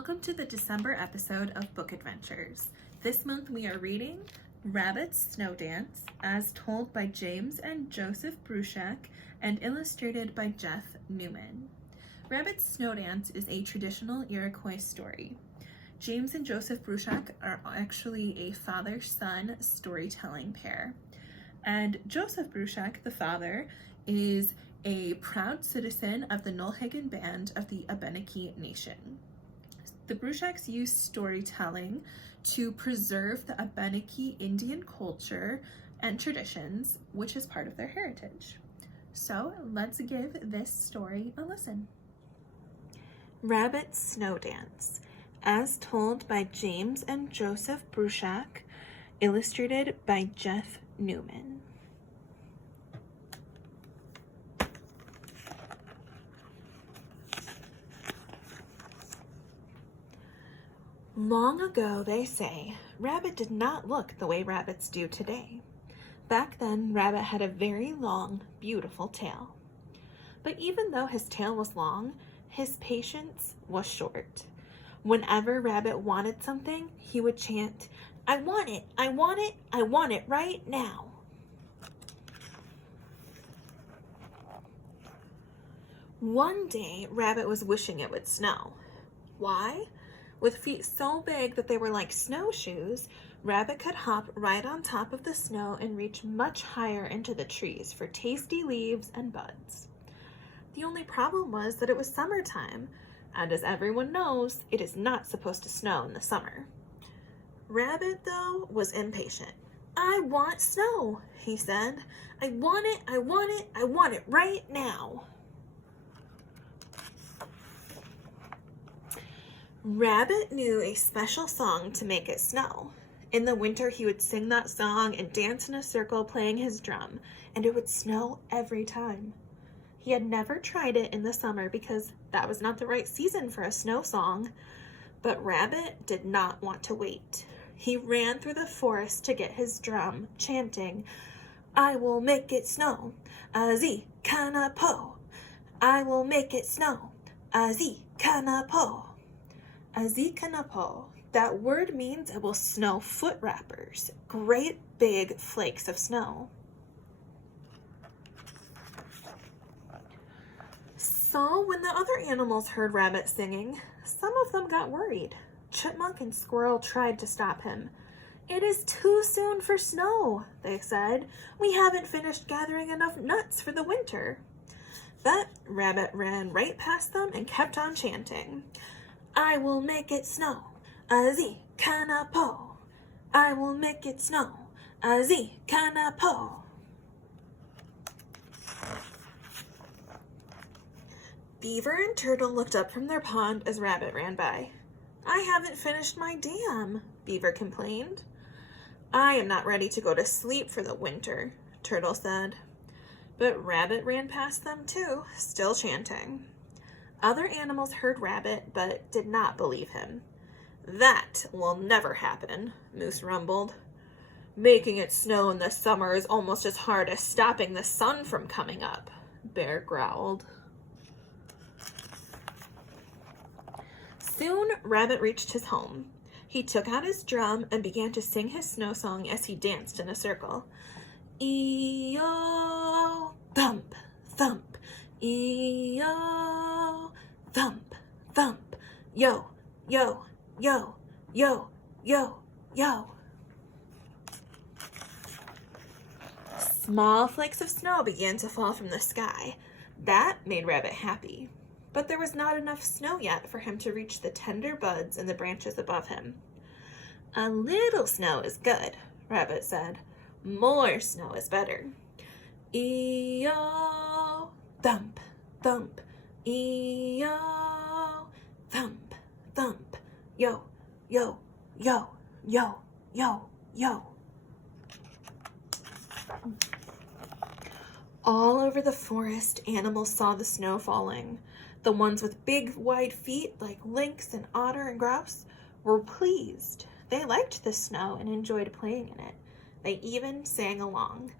Welcome to the December episode of Book Adventures. This month we are reading Rabbit's Snow Dance, as told by James and Joseph Bruchac and illustrated by Jeff Newman. Rabbit's Snow Dance is a traditional Iroquois story. James and Joseph Bruchac are actually a father-son storytelling pair. And Joseph Bruchac, the father, is a proud citizen of the Nulhagen Band of the Abenaki Nation. The Bruchacs use storytelling to preserve the Abenaki Indian culture and traditions, which is part of their heritage. So let's give this story a listen. Rabbit's Snow Dance, as told by James and Joseph Bruchac, illustrated by Jeff Newman. Long ago, they say, Rabbit did not look the way rabbits do today. Back then, Rabbit had a very long, beautiful tail. But even though his tail was long, his patience was short. Whenever Rabbit wanted something, he would chant, "I want it, I want it, I want it right now." One day, Rabbit was wishing it would snow. Why? With feet so big that they were like snowshoes, Rabbit could hop right on top of the snow and reach much higher into the trees for tasty leaves and buds. The only problem was that it was summertime, and as everyone knows, it is not supposed to snow in the summer. Rabbit, though, was impatient. "I want snow," he said. "I want it, I want it, I want it right now." Rabbit knew a special song to make it snow. In the winter, he would sing that song and dance in a circle playing his drum, and it would snow every time. He had never tried it in the summer because that was not the right season for a snow song. But Rabbit did not want to wait. He ran through the forest to get his drum, chanting, "I will make it snow, azi kana po. I will make it snow, azi kana po." Azikanapo. That word means it will snow foot wrappers, great big flakes of snow. So when the other animals heard Rabbit singing, some of them got worried. Chipmunk and Squirrel tried to stop him. "It is too soon for snow," they said. "We haven't finished gathering enough nuts for the winter." But Rabbit ran right past them and kept on chanting, "I will make it snow, azi kana po. I will make it snow, azi kana po." Beaver and Turtle looked up from their pond as Rabbit ran by. "I haven't finished my dam," Beaver complained. "I am not ready to go to sleep for the winter," Turtle said. But Rabbit ran past them too, still chanting. Other animals heard Rabbit, but did not believe him. "That will never happen," Moose rumbled. "Making it snow in the summer is almost as hard as stopping the sun from coming up," Bear growled. Soon, Rabbit reached his home. He took out his drum and began to sing his snow song as he danced in a circle. "E-o, thump, thump, E-o, thump, thump, yo, yo, yo, yo, yo, yo." Small flakes of snow began to fall from the sky. That made Rabbit happy. But there was not enough snow yet for him to reach the tender buds in the branches above him. "A little snow is good," Rabbit said. "More snow is better." "E-o, thump, thump, E-o, thump, thump, yo, yo, yo, yo, yo, yo." All over the forest, animals saw the snow falling. The ones with big, wide feet, like lynx and otter and grouse, were pleased. They liked the snow and enjoyed playing in it. They even sang along.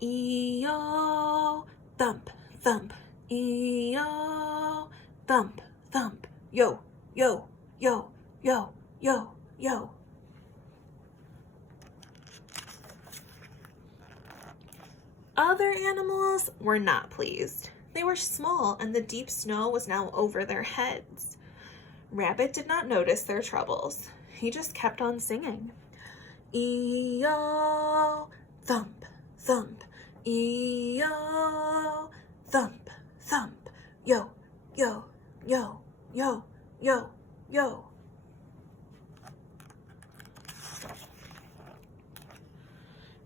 "E-o, thump, thump, E-o, thump, thump, yo, yo, yo, yo, yo, yo. Other animals were not pleased. They were small and the deep snow was now over their heads. Rabbit did not notice their troubles. He just kept on singing. E-O, thump, thump, E-O, thump, thump, yo, yo, yo, yo, yo, yo.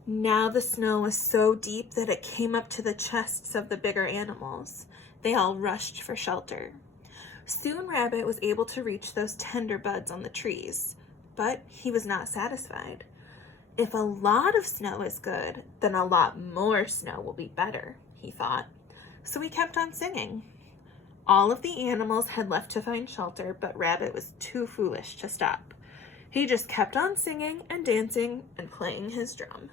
Now the snow was so deep that it came up to the chests of the bigger animals. They all rushed for shelter. Soon Rabbit was able to reach those tender buds on the trees, but he was not satisfied. If a lot of snow is good, then a lot more snow will be better, he thought. So he kept on singing. All of the animals had left to find shelter, but Rabbit was too foolish to stop. He just kept on singing and dancing and playing his drum.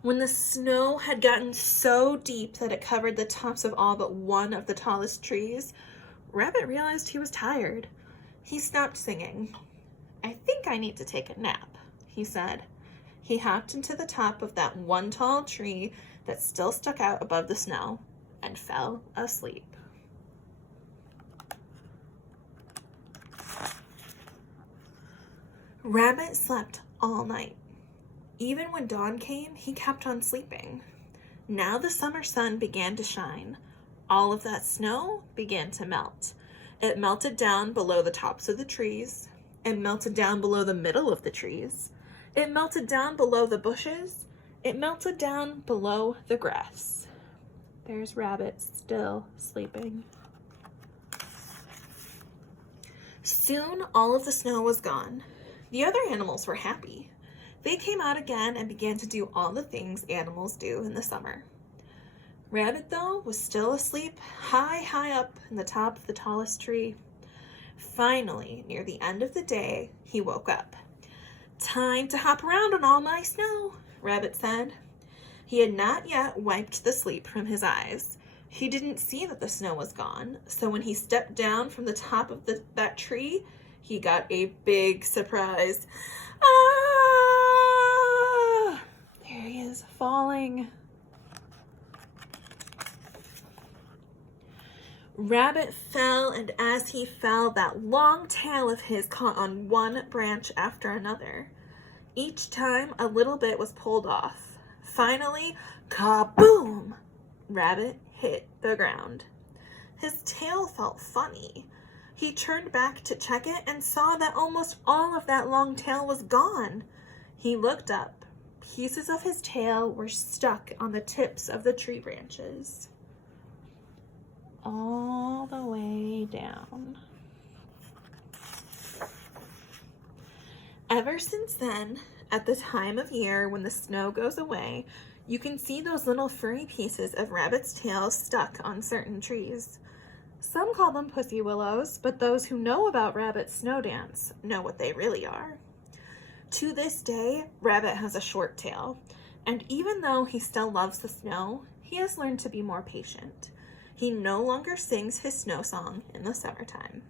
When the snow had gotten so deep that it covered the tops of all but one of the tallest trees, Rabbit realized he was tired. He stopped singing. "I think I need to take a nap," he said. He hopped into the top of that one tall tree that still stuck out above the snow and fell asleep. Rabbit slept all night. Even when dawn came, he kept on sleeping. Now the summer sun began to shine. All of that snow began to melt. It melted down below the tops of the trees. It melted down below the middle of the trees. It melted down below the bushes. It melted down below the grass. There's Rabbit still sleeping. Soon all of the snow was gone. The other animals were happy. They came out again and began to do all the things animals do in the summer. Rabbit, though, was still asleep high up in the top of the tallest tree. Finally, near the end of the day, he woke up. "Time to hop around on all my snow," Rabbit said. He had not yet wiped the sleep from his eyes. He didn't see that the snow was gone, so when he stepped down from the top of that tree, he got a big surprise. Ah! There he is, falling. Rabbit fell, and as he fell, that long tail of his caught on one branch after another. Each time, a little bit was pulled off. Finally, kaboom! Rabbit hit the ground. His tail felt funny. He turned back to check it and saw that almost all of that long tail was gone. He looked up. Pieces of his tail were stuck on the tips of the tree branches, all the way down. Ever since then, at the time of year when the snow goes away, you can see those little furry pieces of Rabbit's tail stuck on certain trees. Some call them pussy willows, but those who know about Rabbit's snow dance know what they really are. To this day, Rabbit has a short tail, and even though he still loves the snow, he has learned to be more patient. He no longer sings his snow song in the summertime.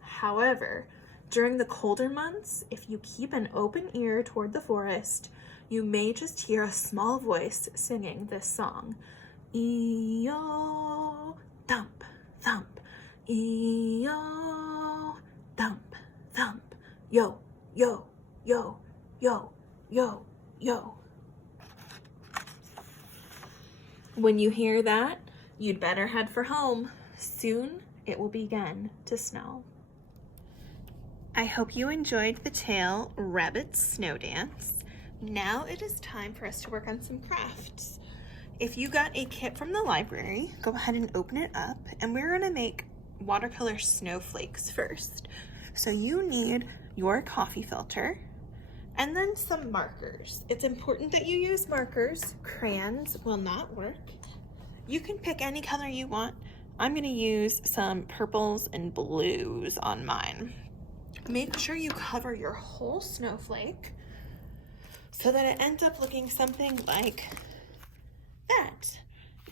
However, during the colder months, if you keep an open ear toward the forest, you may just hear a small voice singing this song. E-O, thump, thump, E-O, thump, thump, yo, yo, yo, yo, yo, yo. When you hear that, you'd better head for home. Soon it will begin to snow. I hope you enjoyed the tale, Rabbit's Snow Dance. Now it is time for us to work on some crafts. If you got a kit from the library, go ahead and open it up, and we're gonna make watercolor snowflakes first. So you need your coffee filter and then some markers. It's important that you use markers. Crayons will not work. You can pick any color you want. I'm gonna use some purples and blues on mine. Make sure you cover your whole snowflake so that it ends up looking something like that.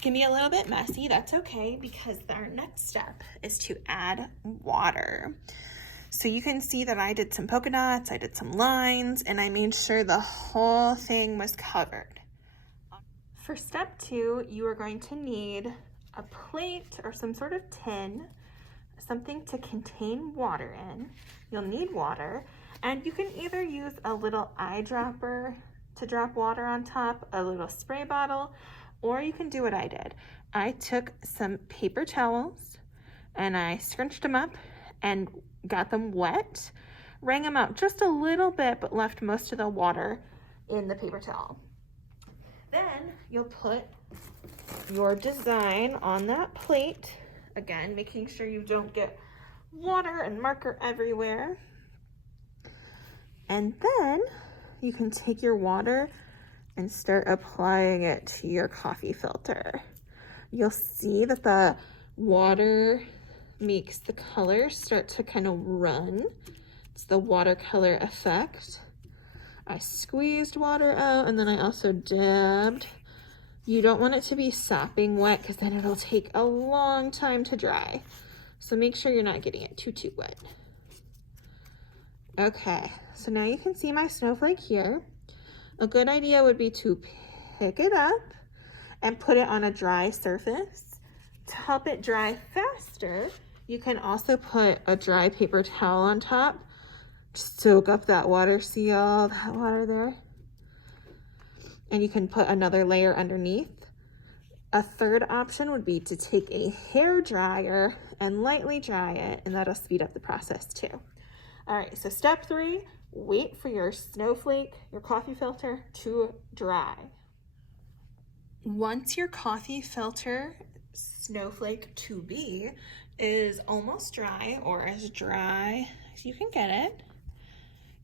can be a little bit messy. That's okay, because our next step is to add water. So you can see that I did some polka dots, I did some lines, and I made sure the whole thing was covered. For step 2, you are going to need a plate or some sort of tin, something to contain water in. You'll need water, and you can either use a little eyedropper to drop water on top, a little spray bottle, or you can do what I did. I took some paper towels and I scrunched them up and got them wet, wrung them out just a little bit, but left most of the water in the paper towel. Then you'll put your design on that plate, again, making sure you don't get water and marker everywhere. And then you can take your water and start applying it to your coffee filter. You'll see that the water makes the color start to kind of run. It's the watercolor effect. I squeezed water out, and then I also dabbed. You don't want it to be sopping wet, because then it'll take a long time to dry. So make sure you're not getting it too wet. Okay, so now you can see my snowflake here. A good idea would be to pick it up and put it on a dry surface. To help it dry faster, you can also put a dry paper towel on top. Just soak up that water, see all that water there? And you can put another layer underneath. A third option would be to take a hair dryer and lightly dry it, and that'll speed up the process too. All right, so step 3, wait for your snowflake, your coffee filter, to dry. Once your coffee filter snowflake to be is almost dry, or as dry as you can get it,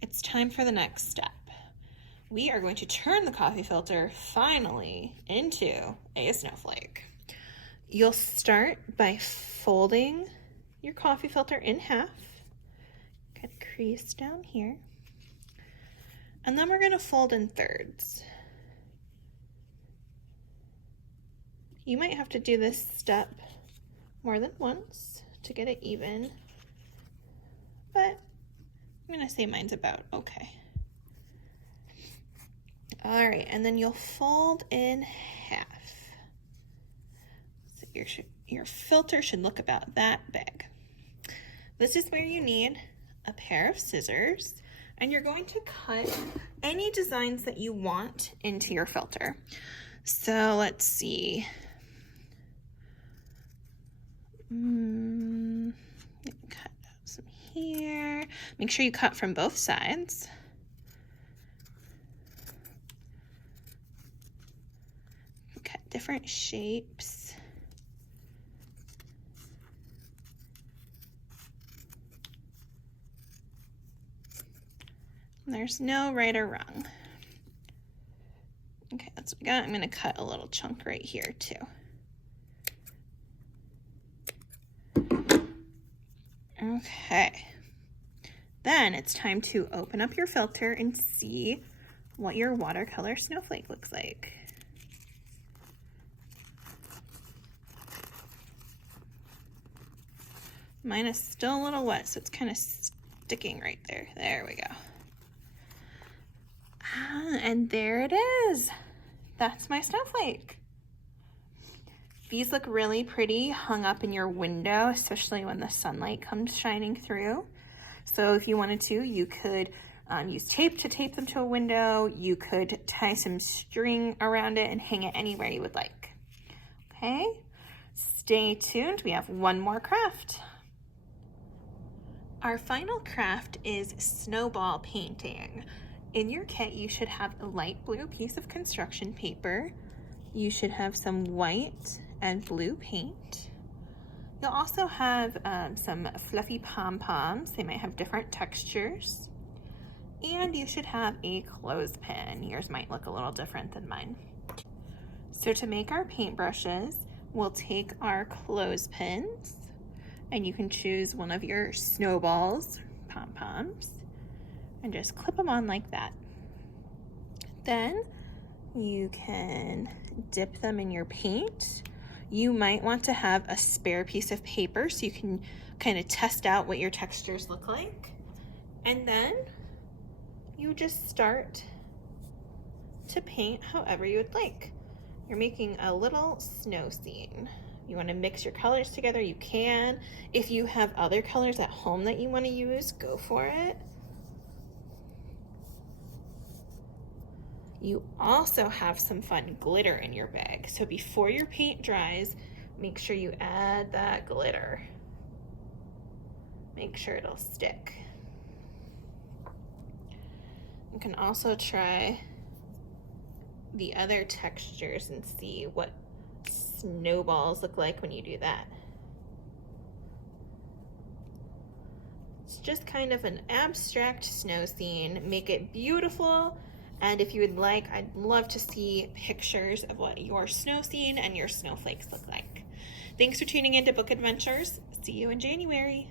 it's time for the next step. We are going to turn the coffee filter finally into a snowflake. You'll start by folding your coffee filter in half, cut a crease down here, and then we're going to fold in thirds. You might have to do this step more than once to get it even, but I'm going to say mine's about okay. All right, and then you'll fold in half. So your filter should look about that big. This is where you need a pair of scissors, and you're going to cut any designs that you want into your filter. So let's see. Cut out some here. Make sure you cut from both sides. Cut different shapes. There's no right or wrong. Okay, that's what we got. I'm going to cut a little chunk right here too. Okay, then it's time to open up your filter and see what your watercolor snowflake looks like. Mine is still a little wet, so it's kind of sticking right there. There we go. And there it is. That's my snowflake. These look really pretty hung up in your window, especially when the sunlight comes shining through. So if you wanted to, you could use tape to tape them to a window. You could tie some string around it and hang it anywhere you would like. Okay, stay tuned. We have one more craft. Our final craft is snowball painting. In your kit, you should have a light blue piece of construction paper. You should have some white and blue paint. You'll also have some fluffy pom-poms. They might have different textures. And you should have a clothespin. Yours might look a little different than mine. So to make our paintbrushes, we'll take our clothespins, and you can choose one of your snowballs, pom-poms, and just clip them on like that. Then you can dip them in your paint. You might want to have a spare piece of paper so you can kind of test out what your textures look like. And then you just start to paint however you would like. You're making a little snow scene. You want to mix your colors together, you can. If you have other colors at home that you want to use, go for it. You also have some fun glitter in your bag. So before your paint dries, make sure you add that glitter. Make sure it'll stick. You can also try the other textures and see what snowballs look like when you do that. It's just kind of an abstract snow scene. Make it beautiful. And if you would like, I'd love to see pictures of what your snow scene and your snowflakes look like. Thanks for tuning in to Book Adventures. See you in January.